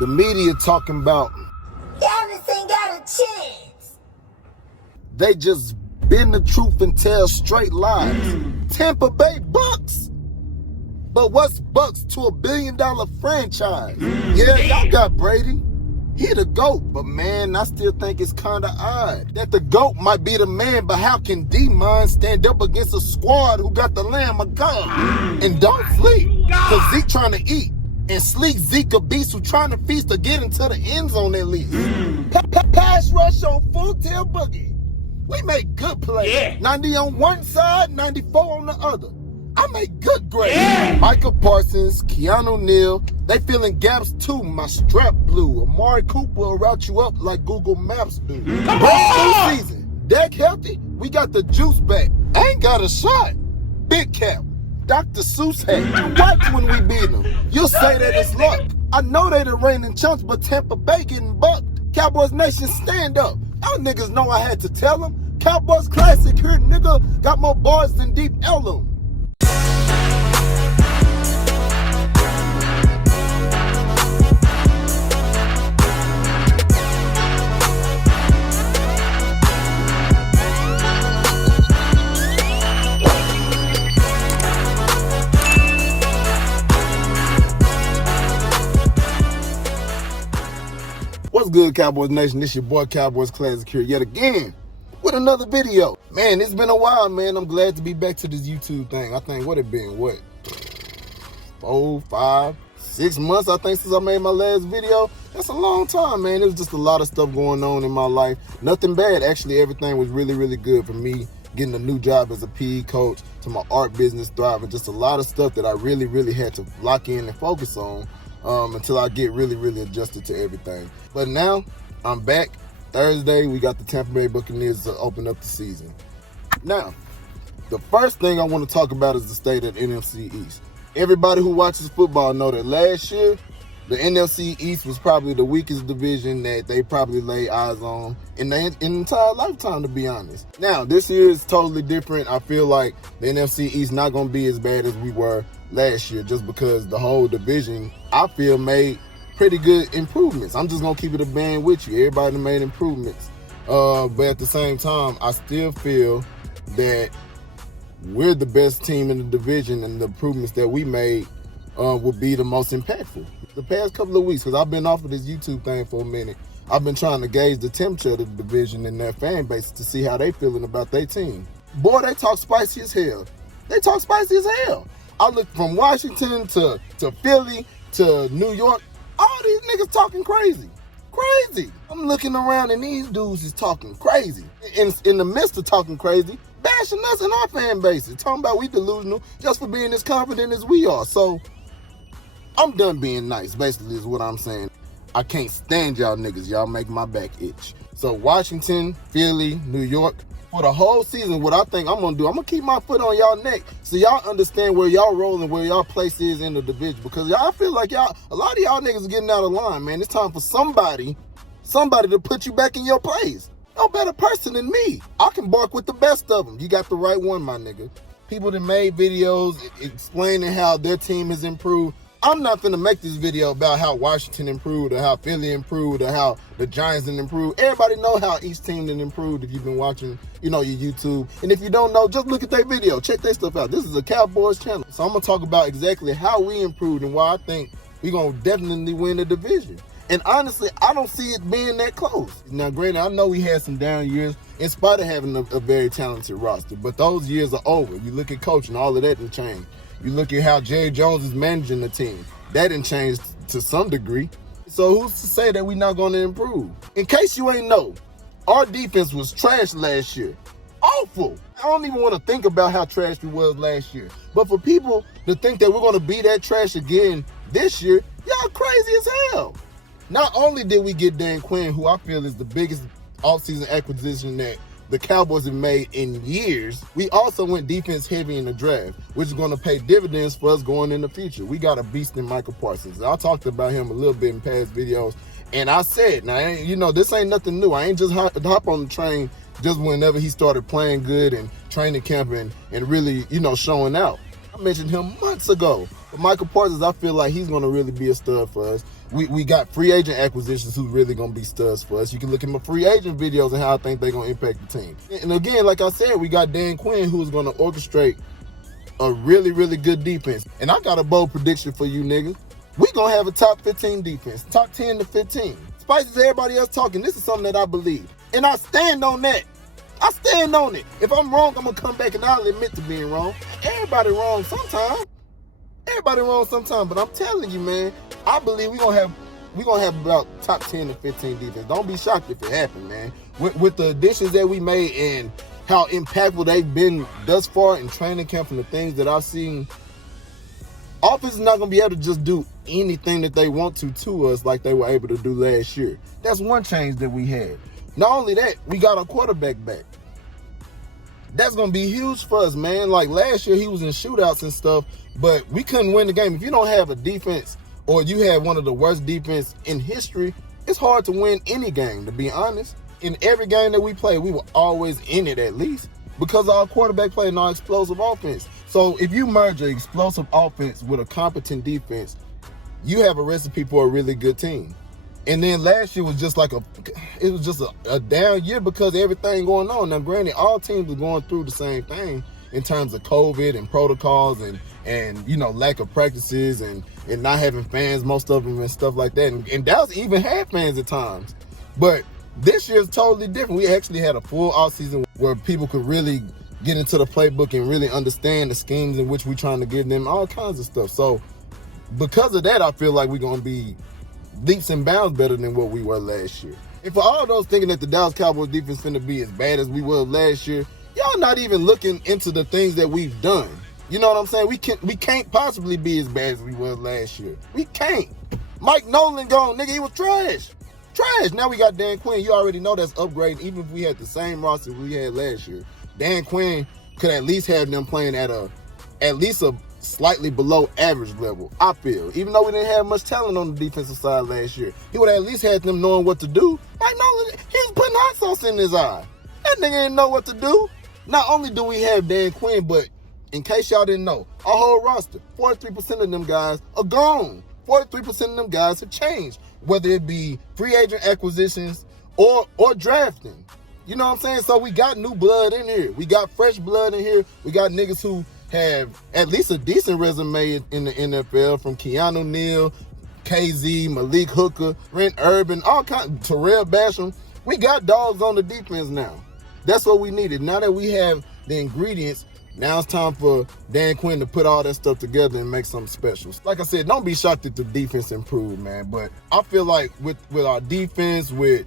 The media talking about Dallas ain't got a chance. they just bend the truth and tell straight lies. Tampa Bay Bucks. But what's Bucks to $1 billion franchise? Yeah, y'all got Brady. He the GOAT, but man, I still think it's kind of odd that the GOAT might be the man, but how can D-Mon stand up against a squad who got the Lamb of God? And don't sleep, because Zeke trying to eat. And sleek Zeke a beast who trying to feast to get into the end zone at least. Pass rush on full tail boogie. We make good plays. 90 on one side, 94 on the other. I make good grades. Michael Parsons, Keanu Neal, they filling gaps too. My strap blue. Amari Cooper will route you up like Google Maps do. Full season. Dak healthy, we got the juice back. Ain't got a shot. Big cap. Dr. Seuss hat. Watch when we beat them. You'll say that it's luck. I know they the reigning chumps, but Tampa Bay getting bucked. Cowboys Nation, stand up. Y'all niggas know I had to tell them. Cowboys Classic here, nigga. Got more bars than Deep Ellum. What's good, Cowboys Nation? This your boy Cowboys Classic here yet again with another video. Man, it's been a while, man. I'm glad to be back to this YouTube thing. I think, what it been, 4, 5, 6 months, I think, since I made my last video. That's a long time, man. It was just a lot of stuff going on in my life. Nothing bad. Actually, everything was really, really good for me. Getting a new job as a PE coach, to my art business thriving. Just a lot of stuff that I really, really had to lock in and focus on. Until I get really, really adjusted to everything. But now, I'm back. Thursday, we got the Tampa Bay Buccaneers to open up the season. Now, the first thing I want to talk about is the state of the NFC East. Everybody who watches football know that last year, the NFC East was probably the weakest division that they probably laid eyes on in their entire lifetime, to be honest. Now, this year is totally different. I feel like the NFC East not going to be as bad as we were last year, just because the whole division, I feel, made pretty good improvements. I'm just going to keep it a band with you. Everybody made improvements. But at the same time, I still feel that we're the best team in the division, and the improvements that we made will be the most impactful. The past couple of weeks, because I've been off of this YouTube thing for a minute, I've been trying to gauge the temperature of the division and their fan base to see how they feeling about their team. Boy, they talk spicy as hell. They talk spicy as hell. I look from Washington to Philly to New York. All these niggas talking crazy. Crazy. I'm looking around and these dudes is talking crazy. In the midst of talking crazy, bashing us in our fan bases. Talking about we delusional just for being as confident as we are. So, I'm done being nice, basically, is what I'm saying. I can't stand y'all niggas. Y'all make my back itch. So, Washington, Philly, New York, for the whole season, what I think I'm going to do, I'm going to keep my foot on y'all neck so y'all understand where y'all rolling, where y'all place is in the division. Because y'all feel like a lot of y'all niggas are getting out of line, man. It's time for somebody to put you back in your place. No better person than me. I can bark with the best of them. You got the right one, my nigga. People that made videos explaining how their team has improved. I'm not finna make this video about how Washington improved or how Philly improved or how the Giants didn't improve. Everybody know how each team didn't improve if you've been watching, your YouTube. And if you don't know, just look at their video. Check their stuff out. This is a Cowboys channel. So I'm gonna talk about exactly how we improved and why I think we're gonna definitely win the division. And honestly, I don't see it being that close. Now, granted, I know we had some down years in spite of having a very talented roster, but those years are over. You look at coaching, all of that didn't change. You look at how Jerry Jones is managing the team. That didn't change to some degree. So who's to say that we're not going to improve? In case you ain't know, our defense was trash last year. Awful. I don't even want to think about how trash we was last year. But for people to think that we're going to be that trash again this year, y'all crazy as hell. Not only did we get Dan Quinn, who I feel is the biggest offseason acquisition that the Cowboys have made in years, we also went defense heavy in the draft, which is going to pay dividends for us going in the future. We got a beast in Michael Parsons. I talked about him a little bit in past videos, and I said, now, this ain't nothing new. I ain't just hop on the train just whenever he started playing good and training camp and really, showing out. I mentioned him months ago. But Michael Parsons, I feel like he's going to really be a stud for us. We got free agent acquisitions who's really going to be studs for us. You can look at my free agent videos and how I think they're going to impact the team. And again, like I said, we got Dan Quinn who's going to orchestrate a really, really good defense. And I got a bold prediction for you niggas. We're going to have a top 15 defense, top 10 to 15. Spices everybody else talking, this is something that I believe. And I stand on that. I stand on it. If I'm wrong, I'm going to come back and I'll admit to being wrong. Everybody wrong sometime. Everybody wrong sometime. But I'm telling you, man, I believe we're gonna have about top 10 to 15 defense. Don't be shocked if it happens, man. With the additions that we made and how impactful they've been thus far in training camp from the things that I've seen, offense is not gonna be able to just do anything that they want to us like they were able to do last year. That's one change that we had. Not only that, we got our quarterback back. That's gonna be huge for us, man. Like last year, he was in shootouts and stuff, but we couldn't win the game. If you don't have a defense or you have one of the worst defense in history, it's hard to win any game, to be honest. In every game that we played, we were always in it at least because of our quarterback play and our explosive offense. So if you merge an explosive offense with a competent defense, you have a recipe for a really good team. And then last year was just like a down year because of everything going on. Now, granted, all teams are going through the same thing in terms of COVID and protocols and you know, lack of practices and not having fans, most of them and stuff like that. And Dallas even had fans at times. But this year is totally different. We actually had a full offseason where people could really get into the playbook and really understand the schemes in which we're trying to give them, all kinds of stuff. So because of that, I feel like we're going to be leaps and bounds better than what we were last year. And for all those thinking that the Dallas Cowboys defense finna be as bad as we were last year, y'all not even looking into the things that we've done. You know what I'm saying? We can't possibly be as bad as we were last year. We can't. Mike Nolan gone, nigga, he was trash. Trash. Now we got Dan Quinn. You already know that's upgrading. Even if we had the same roster we had last year, Dan Quinn could at least have them playing at least a slightly below average level, I feel. Even though we didn't have much talent on the defensive side last year, he would have at least had them knowing what to do. Mike Nolan, he was putting hot sauce in his eye. That nigga didn't know what to do. Not only do we have Dan Quinn, but in case y'all didn't know, our whole roster, 43% of them guys are gone. 43% of them guys have changed, whether it be free agent acquisitions or drafting. You know what I'm saying? So we got new blood in here. We got fresh blood in here. We got niggas who have at least a decent resume in the NFL, from Keanu Neal, KZ, Malik Hooker, Brent Urban, all kinds, Terrell Basham. We got dogs on the defense now. That's what we needed. Now that we have the ingredients, now it's time for Dan Quinn to put all that stuff together and make something special. Like I said, don't be shocked if the defense improved, man. But I feel like with our defense, with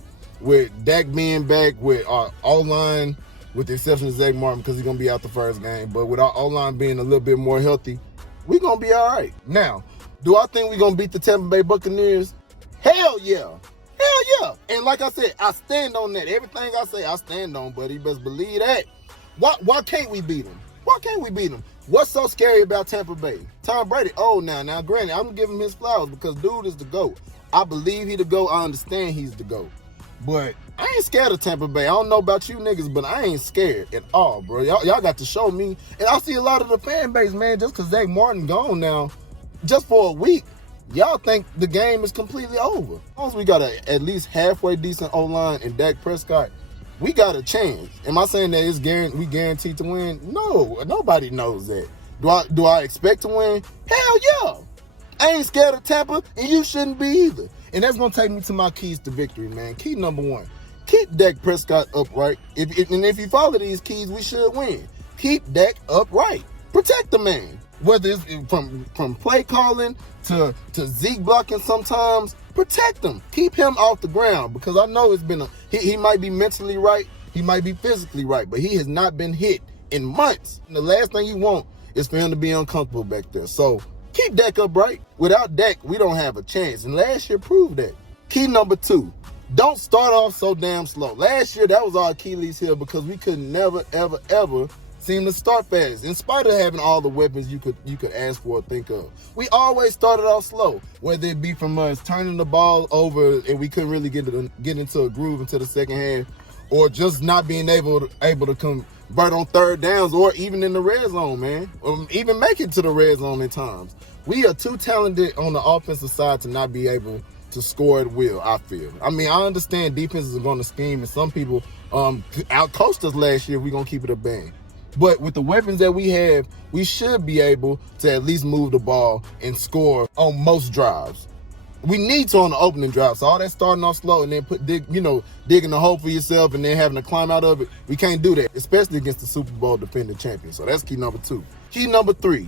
Dak being back, with our O-line, with the exception of Zach Martin because he's going to be out the first game, but with our O-line being a little bit more healthy, we're going to be all right. Now, do I think we're going to beat the Tampa Bay Buccaneers? Hell yeah. Hell yeah. And like I said, I stand on that. Everything I say, I stand on, buddy. You best believe that. Why can't we beat them? Why can't we beat them? What's so scary about Tampa Bay? Tom Brady, now granted, I'm going to give him his flowers because dude is the GOAT. I believe he the GOAT. I understand he's the GOAT. But I ain't scared of Tampa Bay. I don't know about you niggas, but I ain't scared at all, bro. Y'all got to show me. And I see a lot of the fan base, man, just because Zach Martin gone now, just for a week, y'all think the game is completely over. As long as we got at least halfway decent O-line and Dak Prescott, we got a chance. Am I saying that we guaranteed to win? No, nobody knows that. Do I expect to win? Hell yeah. I ain't scared of Tampa, and you shouldn't be either. And that's going to take me to my keys to victory, man. Key number one, keep Dak Prescott upright. If you follow these keys, we should win. Keep Dak upright. Protect the man. Whether it's from play calling to Zeke blocking sometimes, protect him. Keep him off the ground because I know it's been he might be mentally right, he might be physically right, but he has not been hit in months. And the last thing you want is for him to be uncomfortable back there. So keep Dak upright. Without Dak, we don't have a chance. And last year proved that. Key number two, don't start off so damn slow. Last year, that was our Achilles heel because we could never, ever, ever seem to start fast. In spite of having all the weapons you could ask for or think of. We always started off slow, whether it be from us turning the ball over and we couldn't really get into a groove until the second half, or just not being able to convert on third downs or even in the red zone, man. Or even make it to the red zone at times. We are too talented on the offensive side to not be able to score at will, I feel. I mean, I understand defenses are going to scheme, and some people out-coached us last year. We're going to keep it a bang. But with the weapons that we have, we should be able to at least move the ball and score on most drives. We need to on the opening drive. So all that starting off slow and then digging a hole for yourself and then having to climb out of it, we can't do that, especially against the Super Bowl defending champion. So that's key number 2. Key number 3,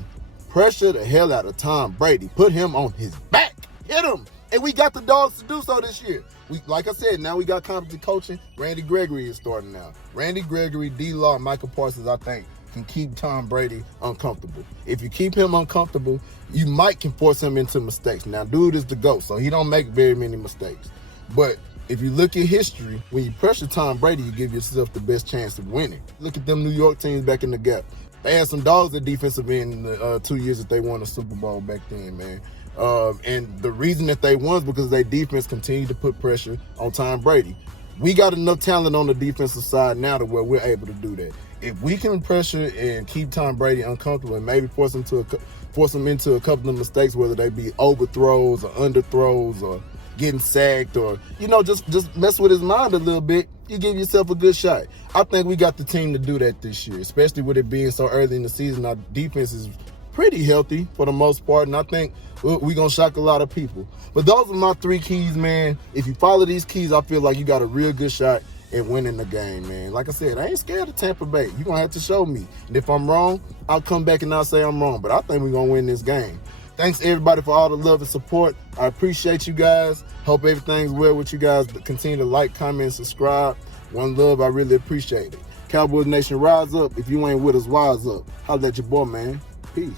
pressure the hell out of Tom Brady. Put him on his back. Hit him. And we got the dogs to do so this year. Like I said, now we got competent coaching. Randy Gregory is starting now. Randy Gregory, D-Law, and Michael Parsons, I think, can keep Tom Brady uncomfortable. If you keep him uncomfortable, you can force him into mistakes. Now, dude is the GOAT, so he don't make very many mistakes. But if you look at history, when you pressure Tom Brady, you give yourself the best chance of winning. Look at them New York teams back in the gap. They had some dogs at defensive end in the 2 years that they won the Super Bowl back then, man. And the reason that they won is because their defense continued to put pressure on Tom Brady. We got enough talent on the defensive side now to where we're able to do that. If we can pressure and keep Tom Brady uncomfortable and maybe force him into a couple of mistakes, whether they be overthrows or underthrows or getting sacked or, just mess with his mind a little bit, you give yourself a good shot. I think we got the team to do that this year, especially with it being so early in the season. Our defense is pretty healthy for the most part, and I think we're going to shock a lot of people. But those are my 3 keys, man. If you follow these keys, I feel like you got a real good shot at winning the game, man. Like I said, I ain't scared of Tampa Bay. You're going to have to show me. And if I'm wrong, I'll come back and I'll say I'm wrong. But I think we're going to win this game. Thanks, everybody, for all the love and support. I appreciate you guys. Hope everything's well with you guys. Continue to like, comment, and subscribe. One love, I really appreciate it. Cowboys Nation, rise up. If you ain't with us, wise up. Holla at your boy, man. Peace.